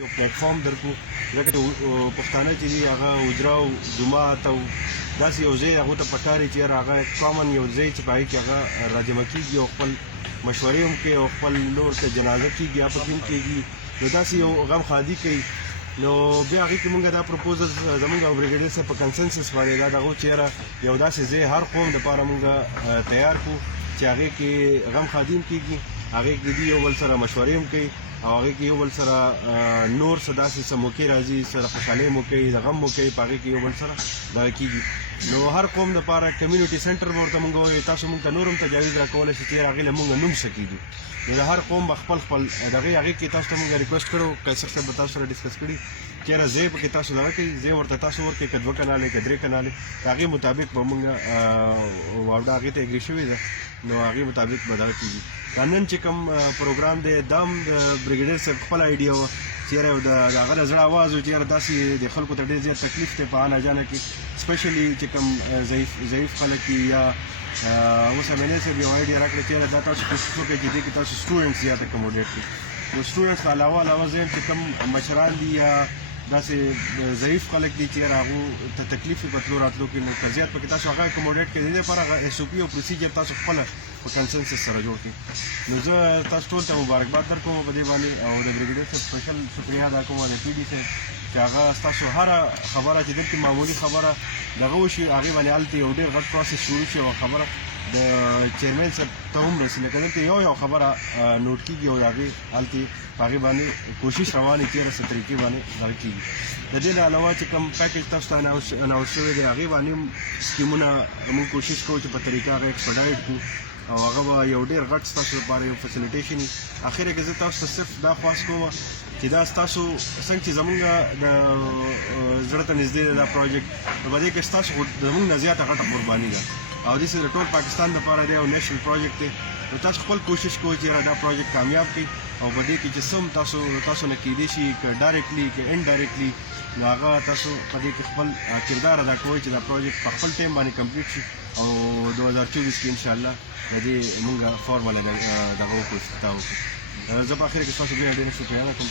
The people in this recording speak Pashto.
یو پلیټ فارم درکو ځکه چې پښتانه چې دي هغه حجره او جومات او داسې یو ځای هغو ته پکار دی چې یاره هغه کامن یو ځای چې په هغې کې هغه راجمع کېږي او خپل مشورې هم کوي او خپل نور ته جنازه کېږي یا پکې هم کېږي نو داسې یو غم ښادي کوي نو بیا هغې کې مونږ دا پروپوزل زمونږ او بریګیډیر صاحب په کنسنسس باندې دا دغه چې یاره یو داسې ځای هر قوم دپاره مونږ تیار کړو چې هغې کې غم ښادي هم کېږي هغې کې دي یو بل سره مشورې هم کوي او هغې کې یو بل سره نور څه داسې څه موقع راځي سره خوشحالۍ مو کوي د غم مو کوي په هغې کې یو بل سره دغه کېږي نو هر قوم دپاره کمیونټي سنټر به ورته مونږ وایو تاسو مونږ ته نور هم تجاویز راکولی شئ چې یاره هغې له مونږ نوم ښه کېږي نو د هر قوم به خپل دغې هغې کې تاسو ته مونږ ریکویسټ کړو قیصر صاحب به تاسو سره ډسکس کړي چې یاره ځای پکې تاسو دغه کوي ځای ورته تاسو ورکړئ که 2 کنالې که 3 کنالې د هغې مطابق به مونږ واوډه هغې ته اګري شوې ده نو هغې مطابق به دغه کېږي دا نن چې کوم پروګرام دی دا هم د بریګیډیر صاحب خپله آیډیا وه چې یاره د هغه نه زړه اواز و چې یاره داسې د خلکو ته ډېر زیات تکلیف دی په انا جانه کې سپیشلي چې کوم ضعیف خلک یا اوس امینې صاحب یو آیډیا راکړې چې یاره دا تاسو کوشش وکړئ چې دې کې تاسو سټوډنټس زیات اکوموډیټ کړئ نو سټوډنټس نه علاوه زه چې کوم مشران دي یا داسې ضعیف خلک دي چې یاره هغو ته تکلیف وي په تلو راتلو کې نو که زیات پکې تاسو هغه اکوموډیټ کړئ د دې لپاره هغه ایس او پي او پروسیجر تاسو خپله په کنسنسس سره جوړ کړي نو زه تاسو ټول ته مبارکباد درکوم په دې باندې او د بریګیډیر صاحب سپیشل شکریه ادا کوم د پي ډي صاحب چې هغه ستاسو هره خبره چې دلته معمولي خبره دغه وشي هغې باندې هلته یو ډېر غټ پروسس شروع شي او خبره د چیرمین صاحب ته هم رسي لکه دلته یو خبره نوټ کېږي او د هغې هلته په هغې باندې کوشش روانې چې یاره څه طریقې باندې هغه کېږي د دې نه علاوه چې کوم پیکیج تاسو ته اناونس شوی دی هغې باندې هم سکیمونه موږ کوشش کوو چې په طریقه هغه ایکسپډایټ کړو او هغه به یو ډېر غټ ستاسو لپاره یو فیسیلیټیشن وي اخره کې زه تاسو ته صرف دا خواست کوم چې دا ستاسو څنګه چې زمونږ د زړه ته نږدې دی دا پروجیکټ نو په دې کې ستاسو زمونږ نه زیاته غټه قرباني ده او داسې د ټول پاکستان لپاره دی او نیشنل پروجیکټ دی نو تاسو خپل کوشش کوئ چې دا پروجیکټ کامیاب کړئ او په دې کې چې څه هم تاسو نه کېدای شي که ډایرکټلي که انډایرکټلي نو هغه تاسو په دې کې خپل کردار ادا کوئ چې دا پروجیکټ په خپل ټایم باندې کمپلیټ شي او 2024 کې انشاءالله د دې مونږ فارمله دغه وکړو افتتاح وکړو زه په اخر کې ستاسو ډېر شکریه ادا کوم